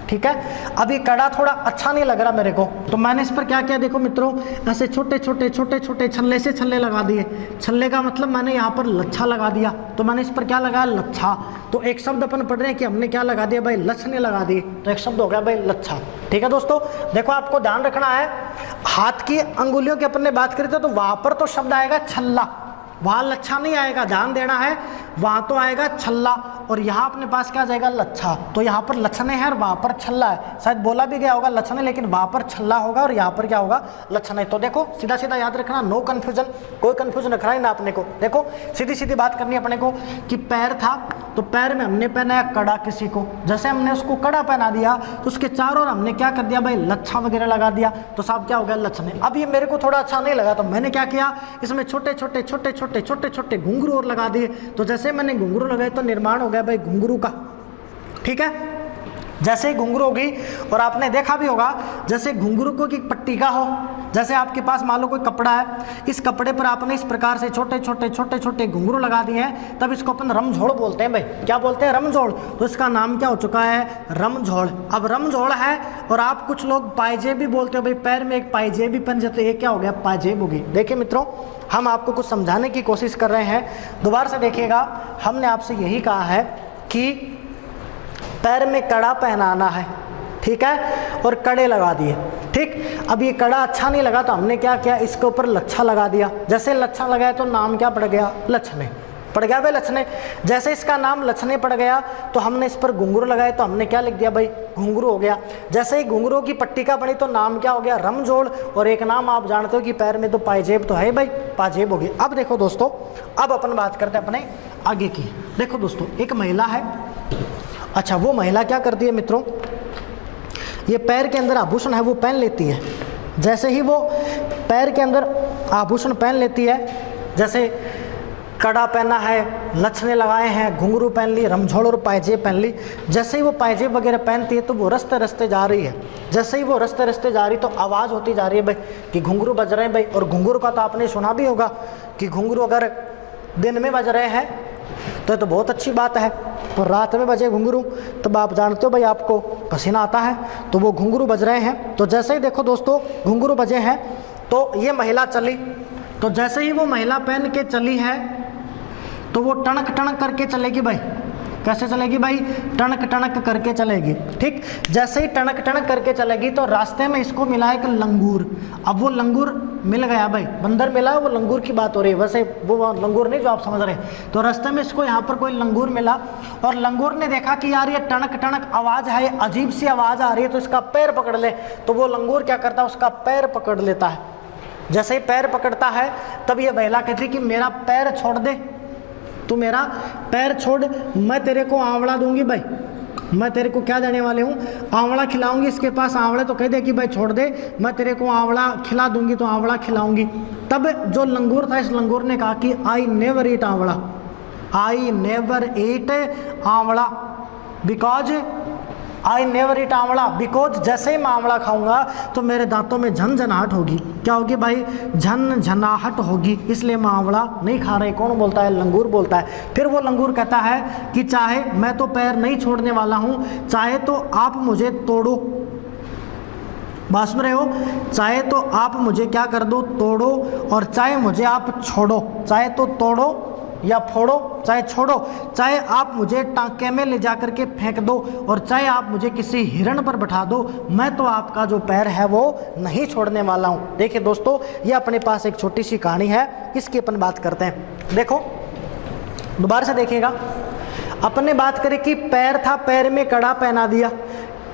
ठीक है, अब ये कड़ा थोड़ा अच्छा नहीं लग रहा मेरे को, तो मैंने इस पर क्या किया? देखो मित्रों, ऐसे छोटे छोटे छोटे छोटे छल्ले से छल्ले लगा दिए। छल्ले का मतलब मैंने यहाँ पर लच्छा लगा दिया। तो मैंने इस पर क्या लगाया? लच्छा। तो एक शब्द अपन पढ़ रहे हैं कि हमने क्या लगा दिया भाई? लच्छने लगा दिए, तो एक शब्द हो गया भाई लच्छा। ठीक है दोस्तों, देखो आपको ध्यान रखना है, हाथ की अंगुलियों की अपन ने बात करी थी तो वहाँ पर तो शब्द आएगा छल्ला। वहाँ लच्छा नहीं आएगा, ध्यान देना है, वहाँ तो आएगा छल्ला और यहाँ अपने पास क्या आ जाएगा लच्छा। तो यहाँ पर लक्षणे है और वहाँ पर छल्ला है, शायद बोला भी गया होगा लक्षणे, लेकिन वहाँ पर छल्ला होगा और यहाँ पर क्या होगा लक्षणे। तो देखो सीधा सीधा याद रखना, नो कन्फ्यूजन, कोई कन्फ्यूजन रखना ही ना अपने को। देखो सीधी सीधी बात करनी है अपने को कि पैर था तो पैर में हमने पहनाया कड़ा किसी को, जैसे हमने उसको कड़ा पहना दिया तो उसके चारों ओर हमने क्या कर दिया भाई लच्छा वगैरह लगा दिया, तो साहब क्या हो गया लक्षणे। अब ये मेरे को थोड़ा अच्छा नहीं लगा तो मैंने क्या किया, इसमें छोटे छोटे छोटे छोटे छोटे छोटे घुंघरू और लगा दिए। तो जैसे मैंने घुंघरू लगाए तो निर्माण हो गया भाई घुंघरू का, ठीक है। जैसे ही घुंघरू होगी, और आपने देखा भी होगा जैसे घुंघरू को की पट्टी का हो, जैसे आपके पास मान लो कोई कपड़ा है, इस कपड़े पर आपने इस प्रकार से छोटे छोटे छोटे छोटे घुंघरू लगा दिए हैं, तब इसको अपन रमझोड़ बोलते हैं भाई। क्या बोलते हैं? रमझोड़। तो इसका नाम क्या हो चुका है? रमझोड़। अब रमझोड़ है और आप कुछ लोग पायजेब भी बोलते हो भाई, पैर में एक पायजेब भी पहन जाते, ये क्या हो गया? पायजेब होगी। देखिए मित्रों, हम आपको कुछ समझाने की कोशिश कर रहे हैं, दोबारा से देखिएगा। हमने आपसे यही कहा है कि पैर में कड़ा पहनाना है, ठीक है, और कड़े लगा दिए, ठीक। अब ये कड़ा अच्छा नहीं लगा तो हमने क्या किया, इसके ऊपर लच्छा लगा दिया। जैसे लच्छा लगाया तो नाम क्या पड़ गया? लक्षणे पड़ गया भाई, लक्षणे। जैसे इसका नाम लक्षणे पड़ गया तो हमने इस पर घुंघरू लगाए तो हमने क्या लिख दिया भाई? घुंघरू हो गया। जैसे ही घुंघरू की पट्टिका बनी तो नाम क्या हो गया? रमझोड़। और एक नाम आप जानते हो कि पैर में तो पायजेब तो है भाई, पाजेब हो गई। अब देखो दोस्तों, अब अपन बात करते हैं अपने आगे की। देखो दोस्तों, एक महिला है, अच्छा वो महिला क्या करती है मित्रों, ये पैर के अंदर आभूषण है वो पहन लेती है। जैसे ही वो पैर के अंदर आभूषण पहन लेती है, जैसे कड़ा पहना है, लक्षणे लगाए हैं, घुंघरू पहन ली, रमझोड़ और पायजेब पहन ली। जैसे ही वो पायजेब वगैरह पहनती है तो वो रस्ते रस्ते जा रही है। जैसे ही वो रस्ते रस्ते जा रही तो आवाज़ होती जा रही है भाई कि घुंघरू बज रहे हैं भाई। और घुंघरू का तो आपने सुना भी होगा कि घुंघरू अगर दिन में बज रहे हैं तो बहुत अच्छी बात है, और रात में बजे घुंघरू तब आप जानते हो भाई आपको पसीना आता है, तो वो घुंघरू बज रहे हैं। तो जैसे ही देखो दोस्तों घुंघरू बजे हैं तो ये महिला चली, तो जैसे ही वो महिला पहन के चली है तो वो टणक टणक करके चलेगी भाई। कैसे चलेगी भाई? टणक टणक करके चलेगी, ठीक। जैसे ही टणक टणक करके चलेगी तो रास्ते में इसको मिला एक लंगूर। अब वो लंगूर मिल गया भाई, बंदर मिला, वो लंगूर की बात हो रही है, वैसे वो लंगूर नहीं जो आप समझ रहे। तो रास्ते में इसको यहाँ पर कोई लंगूर मिला और लंगूर ने देखा कि यार ये टणक टणक आवाज़ है, अजीब सी आवाज़ आ रही है, तो इसका पैर पकड़ ले। तो वो लंगूर क्या करता है, उसका पैर पकड़ लेता है। जैसे ही पैर पकड़ता है तब ये महिला कहती कि मेरा पैर छोड़ दे, तू मेरा पैर छोड़, मैं तेरे को आंवला दूंगी भाई, मैं तेरे को क्या देने वाले हूँ? आंवला खिलाऊंगी। इसके पास आंवले तो कह दे कि भाई छोड़ दे, मैं तेरे को आंवला खिला दूंगी, तो आंवला खिलाऊंगी। तब जो लंगूर था, इस लंगूर ने कहा कि आई नेवर ईट आंवला, आई नेवर ईट आंवला बिकॉज आई नेवर ईट आंवला, बिकॉज जैसे ही मैं आंवला खाऊंगा तो मेरे दांतों में झनझनाहट होगी। क्या होगी भाई? झनझनाहट होगी, इसलिए मैं आंवला नहीं खा रही। कौन बोलता है? लंगूर बोलता है। फिर वो लंगूर कहता है कि चाहे मैं तो पैर नहीं छोड़ने वाला हूँ, चाहे तो आप मुझे तोड़ो, बात सुन रहे हो? चाहे तो आप मुझे क्या कर दो? तोड़ो, और चाहे मुझे आप छोड़ो, चाहे तो तोड़ो या फोड़ो, चाहे छोड़ो, चाहे आप मुझे टांके में ले जाकर के फेंक दो, और चाहे आप मुझे किसी हिरण पर बैठा दो, मैं तो आपका जो पैर है वो नहीं छोड़ने वाला हूँ। देखिए दोस्तों, ये अपने पास एक छोटी सी कहानी है, इसकी अपन बात करते हैं। देखो दोबारा से देखिएगा, अपने बात करें कि पैर था, पैर में कड़ा पहना दिया,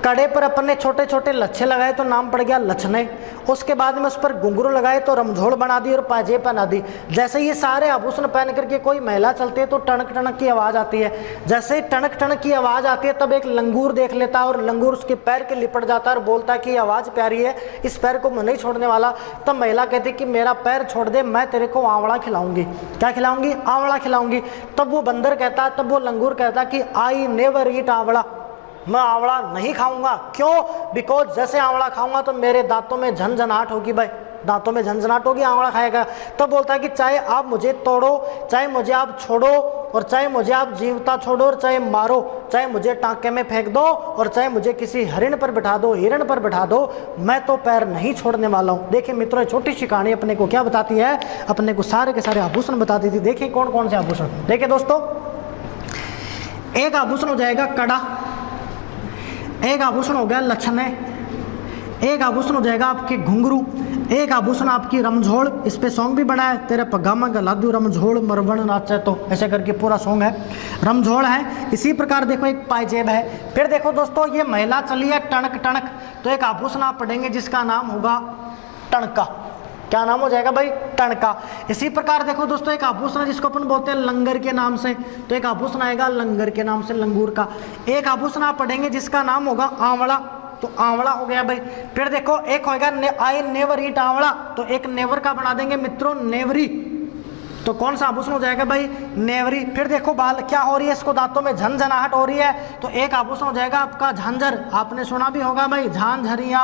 कड़े पर अपन ने छोटे छोटे लच्छे लगाए तो नाम पड़ गया लक्षणे। उसके बाद में उस पर घुंघरू लगाए तो रमझोड़ बना दी और पाजेब पहना दी। जैसे ये सारे आभूषण पहन करके कोई महिला चलती है तो टणक टणक की आवाज़ आती है। जैसे ही टणक टणक की आवाज़ आती है तब एक लंगूर देख लेता है और लंगूर उसके पैर के लिपट जाता है और बोलता है कि आवाज़ प्यारी है, इस पैर को मैं नहीं छोड़ने वाला। तब महिला कहती कि मेरा पैर छोड़ दे, मैं तेरे को आंवला खिलाऊंगी। क्या खिलाऊंगी? आंवला खिलाऊंगी। तब वो बंदर कहता है, तब वो लंगूर कहता है कि आई नेवर ईट आंवला, मैं आंवला नहीं खाऊंगा। क्यों? बिकॉज जैसे आंवला खाऊंगा तो मेरे दांतों में झनझनाहट होगी भाई, दांतों में झंझनाहट होगी आंवला खाएगा। तब बोलता है कि चाहे आप मुझे तोड़ो, चाहे मुझे आप छोड़ो, और चाहे मुझे आप जीवता छोड़ो, और चाहे मारो, चाहे मुझे टांके में फेंक दो, और चाहे मुझे किसी हरिण पर बिठा दो, हिरण पर बिठा दो, मैं तो पैर नहीं छोड़ने वाला हूँ। देखिए मित्रों, छोटी सी कहानी अपने को क्या बताती है? अपने को सारे के सारे आभूषण बताती थी। देखिए कौन कौन से आभूषण। देखिए दोस्तों, एक आभूषण हो जाएगा कड़ा, एक आभूषण हो गया लक्षणे, एक आभूषण हो जाएगा आपके घुंघरू, एक आभूषण आपकी रमझोड़, इस पे सॉन्ग भी बना है, तेरे पगामा गलादू रमझोड़ मरवण नाचे, तो ऐसे करके पूरा सॉन्ग है, रमझोड़ है। इसी प्रकार देखो एक पायजेब है। फिर देखो दोस्तों ये महिला चली है टणक टणक, तो एक आभूषण आप पढ़ेंगे जिसका नाम होगा टणका। क्या नाम हो जाएगा भाई? टणका। इसी प्रकार देखो दोस्तों एक आभूषण जिसको अपन बोलते हैं लंगर के नाम से, तो एक आभूषण आएगा लंगर के नाम से, लंगूर का। एक आभूषण आप पढ़ेंगे जिसका नाम होगा आंवला, तो आंवला हो गया भाई। फिर देखो एक होगा आई नेवर ईट आंवला, तो एक नेवर का बना देंगे मित्रों नेवरी, तो कौन सा आभूषण हो जाएगा भाई? नेवरी। फिर देखो बाल क्या हो रही है, इसको दांतों में झनझनाहट हो रही है, तो एक आभूषण हो जाएगा आपका झांझर। आपने सुना भी होगा भाई झांझरिया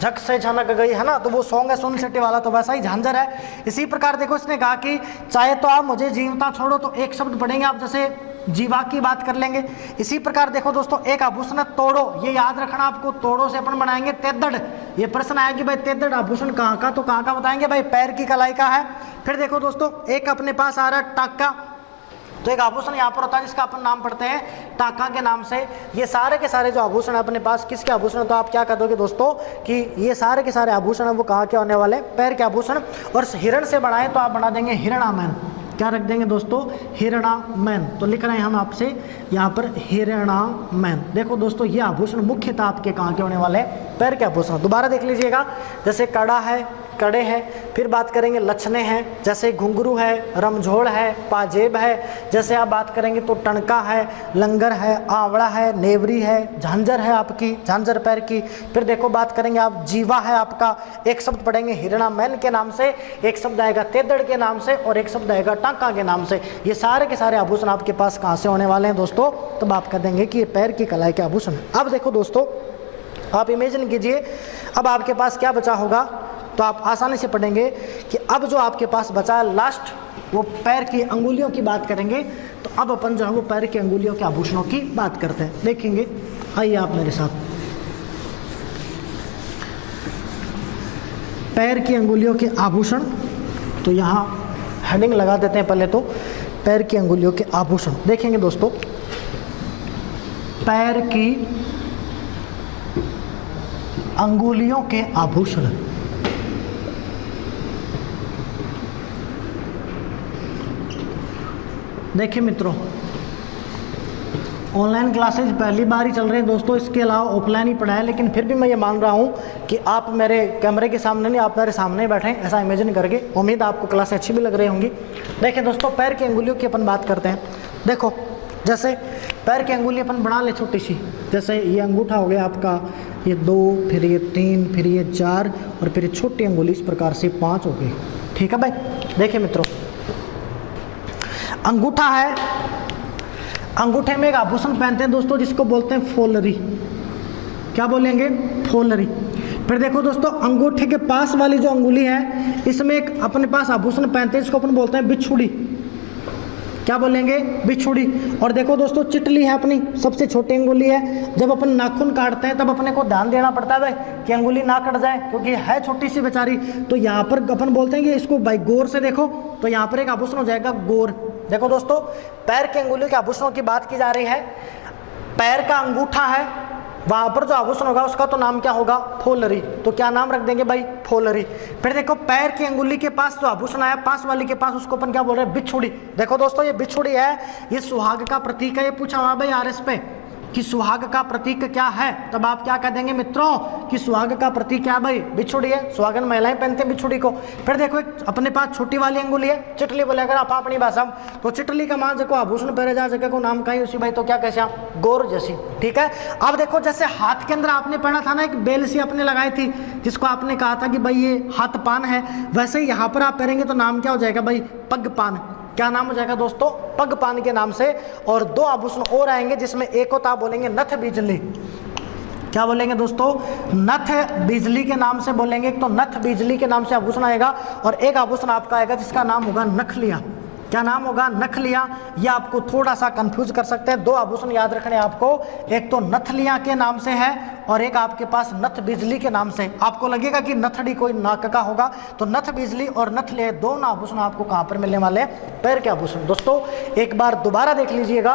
झक से झनक गई, है ना, तो वो सॉन्ग है सुन सिटी वाला, तो वैसा ही झांझर है। इसी प्रकार देखो इसने कहा कि चाहे तो आप मुझे जीवता छोड़ो, तो एक शब्द पढ़ेंगे आप जैसे जीवा की बात कर लेंगे। इसी प्रकार देखो दोस्तों एक आभूषण है तोड़ो, ये याद रखना आपको, तोड़ो से अपन बनाएंगे तेदड़। ये प्रश्न आया कि भाई तेदड़ आभूषण कहाँ का, तो कहाँ का बताएंगे भाई? पैर की कलाई का है। फिर देखो दोस्तों एक अपने पास आ रहा है टाका, तो एक आभूषण यहाँ पर होता है जिसका अपन नाम पढ़ते हैं टाका के नाम से। ये सारे के सारे जो आभूषण है अपने पास किसके आभूषण, तो आप क्या कर दोगे दोस्तों कि ये सारे के सारे आभूषण है वो कहाँ के होने वाले? पैर के आभूषण। और हिरण से बनाए तो आप बना देंगे हिरणामैन। क्या रख देंगे दोस्तों? हिरणामैन। तो लिख रहे हैं हम आपसे यहाँ पर हिरणामैन। देखो दोस्तों ये आभूषण मुख्यतः आपके कहाँ के होने वाले हैं? पैर के आभूषण। दोबारा देख लीजिएगा, जैसे कड़ा है, कड़े हैं। फिर बात करेंगे लछने हैं, जैसे घुंघरू है, रमझोड़ है, पाजेब है। जैसे आप बात करेंगे तो टणका है, लंगर है, आंवला है, नेवरी है, झांझर है आपकी, झांझर पैर की। फिर देखो बात करेंगे आप जीवा है आपका, एक शब्द पढ़ेंगे हिरणामैन के नाम से, एक शब्द आएगा तेदड़ के नाम से, और एक शब्द आएगा टांका के नाम से। ये सारे के सारे आभूषण आपके पास कहाँ से होने वाले हैं दोस्तों? तब आप कह देंगे कि ये पैर की कलाई के आभूषण है। अब देखो दोस्तों आप इमेजिन कीजिए, अब आपके पास क्या बचा होगा, तो आप आसानी से पढ़ेंगे कि अब जो आपके पास बचा है लास्ट वो पैर की अंगुलियों की बात करेंगे। तो अब अपन जो है वो पैर की अंगुलियों के आभूषणों की बात करते हैं, देखेंगे। आइए आप मेरे साथ, पैर की अंगुलियों के आभूषण। तो यहाँ हेडिंग लगा देते हैं पहले तो, पैर की अंगुलियों के आभूषण। देखेंगे दोस्तों पैर की अंगुलियों के आभूषण। देखिए मित्रों ऑनलाइन क्लासेज पहली बार ही चल रहे हैं दोस्तों, इसके अलावा ऑफलाइन ही पढ़ा है, लेकिन फिर भी मैं ये मान रहा हूँ कि आप मेरे कैमरे के सामने नहीं, आप मेरे सामने ही बैठे हैं, ऐसा इमेजिन करके। उम्मीद आपको क्लास अच्छी भी लग रही होंगी। देखिए दोस्तों पैर की अंगुलियों की अपन बात करते हैं। देखो जैसे पैर की अंगुली अपन बना ले छोटी सी, जैसे ये अंगूठा हो गया आपका, ये 2, फिर ये 3, फिर ये 4, और फिर ये छोटी अंगुली, इस प्रकार से 5 हो गई। ठीक है भाई। देखिए मित्रों अंगूठा है, अंगूठे में एक आभूषण पहनते हैं दोस्तों जिसको बोलते हैं फोलरी। क्या बोलेंगे? फोलरी। फिर देखो दोस्तों अंगूठे के पास वाली जो अंगुली है इसमें एक अपने पास आभूषण पहनते हैं जिसको अपन बोलते हैं बिछुड़ी। क्या बोलेंगे? बिछुड़ी। और देखो दोस्तों चिटली है अपनी, सबसे छोटी अंगुली है। जब अपन नाखून काटते हैं तब अपने को ध्यान देना पड़ता है भाई कि अंगुली ना कट जाए, क्योंकि है छोटी सी बेचारी। तो यहाँ पर अपन बोलते हैं कि इसको भाई गौर से देखो, तो यहाँ पर एक आभूषण हो जाएगा गौर। देखो दोस्तों पैर के अंगुलियों के आभूषणों की बात की जा रही है। पैर का अंगूठा है, वहां पर जो आभूषण होगा उसका तो नाम क्या होगा? फोलरी। तो क्या नाम रख देंगे भाई? फोलरी। फिर देखो पैर की अंगुली के पास जो आभूषण आया पास वाली के पास, उसको अपन क्या बोल रहे हैं? बिछुड़ी। देखो दोस्तों ये बिछुड़ी है, ये सुहाग का प्रतीक है। ये पूछा हुआ भाई आरएस पे कि सुहाग का प्रतीक क्या है, तब आप क्या कह देंगे मित्रों कि सुहाग का प्रतीक क्या है भाई? बिछुड़ी है। सुहागन महिलाएं पहनते हैं बिछुड़ी को। फिर देखो एक अपने पास छोटी वाली अंगुली है, चिटली बोले अगर आप अपनी भाषा में, तो चिटली का मान को आभूषण पहने जा सके को नाम का ही उसी भाई, तो क्या कैसे गौर जैसी। ठीक है। अब देखो जैसे हाथ के अंदर आपने पहना था ना एक बेल सी आपने लगाई थी, जिसको आपने कहा था कि भाई ये हाथ पान है, वैसे ही यहाँ पर आप पहनेंगे तो नाम क्या हो जाएगा भाई? पग पान। क्या नाम हो जाएगा दोस्तों? पग पान के नाम से। और 2 आभूषण और आएंगे जिसमें एक होता बोलेंगे नथ बिजली। क्या बोलेंगे दोस्तों? नथ बिजली के नाम से बोलेंगे। एक तो नथ बिजली के नाम से आभूषण आएगा, और एक आभूषण आपका आएगा जिसका नाम होगा नखलिया। क्या नाम होगा? नखलिया। ये आपको थोड़ा सा कंफ्यूज कर सकते हैं। 2 आभूषण याद रखने आपको, एक तो नथलिया के नाम से है और एक आपके पास नथ बिजली के नाम से। आपको लगेगा कि नथड़ी कोई नाक का होगा, तो नथ बिजली और नथलिया दोनों आभूषण आपको कहाँ पर मिलने वाले हैं? पैर के आभूषण। दोस्तों एक बार दोबारा देख लीजिएगा,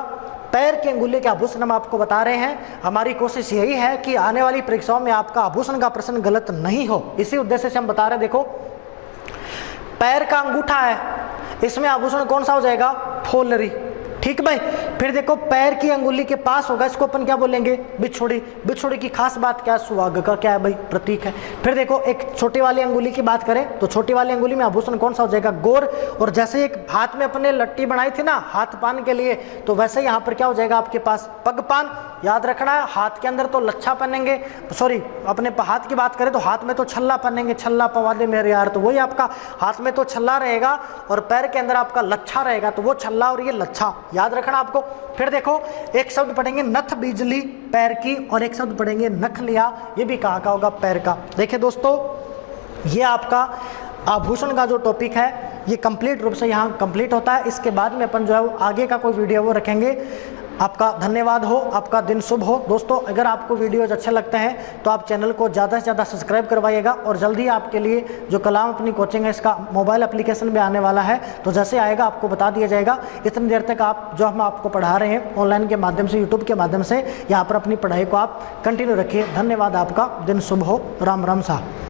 पैर की अंगुली के आभूषण हम आपको बता रहे हैं। हमारी कोशिश यही है कि आने वाली परीक्षाओं में आपका आभूषण का प्रश्न गलत नहीं हो, इसी उद्देश्य से हम बता रहे हैं। देखो पैर का अंगूठा है, इसमें आभूषण कौन सा हो जाएगा, फोलरी, ठीक भाई। फिर देखो पैर की अंगुली के पास होगा, इसको अपन क्या बोलेंगे, बिछुड़ी। बिछुड़ी की खास बात क्या है, सुहाग का क्या है भाई, प्रतीक है। फिर देखो एक छोटी वाली अंगुली की बात करें तो छोटी वाली अंगुली में आभूषण कौन सा हो जाएगा, गोर। और जैसे एक हाथ में अपने लट्टी बनाई थी ना हाथ पान के लिए, तो वैसे यहाँ पर क्या हो जाएगा आपके पास, पग पान। याद रखना है हाथ के अंदर तो लच्छा पहनेंगे, सॉरी अपने हाथ की बात करें तो हाथ में तो छल्ला पहनेंगे, छल्ला पवा दे मेरे यार, तो वही आपका हाथ में तो छल्ला रहेगा और पैर के अंदर आपका लच्छा रहेगा, तो वो छल्ला और ये लच्छा याद रखना आपको। फिर देखो एक शब्द पढ़ेंगे नथ बिजली पैर की, और एक शब्द पढ़ेंगे नख लिया, ये भी कहाँ का होगा, पैर का। देखिए दोस्तों ये आपका आभूषण का जो टॉपिक है ये कंप्लीट रूप से यहाँ कंप्लीट होता है। इसके बाद में अपन जो है आगे का कोई वीडियो वो रखेंगे। आपका धन्यवाद हो, आपका दिन शुभ हो। दोस्तों अगर आपको वीडियोज अच्छे लगते हैं तो आप चैनल को ज़्यादा से ज़्यादा सब्सक्राइब करवाइएगा, और जल्दी आपके लिए जो कलाम अपनी कोचिंग है इसका मोबाइल एप्लीकेशन भी आने वाला है, तो जैसे आएगा आपको बता दिया जाएगा। इतनी देर तक आप जो हम आपको पढ़ा रहे हैं ऑनलाइन के माध्यम से, यूट्यूब के माध्यम से, यहाँ पर अपनी पढ़ाई को आप कंटिन्यू रखिए। धन्यवाद, आपका दिन शुभ हो। राम राम साहब।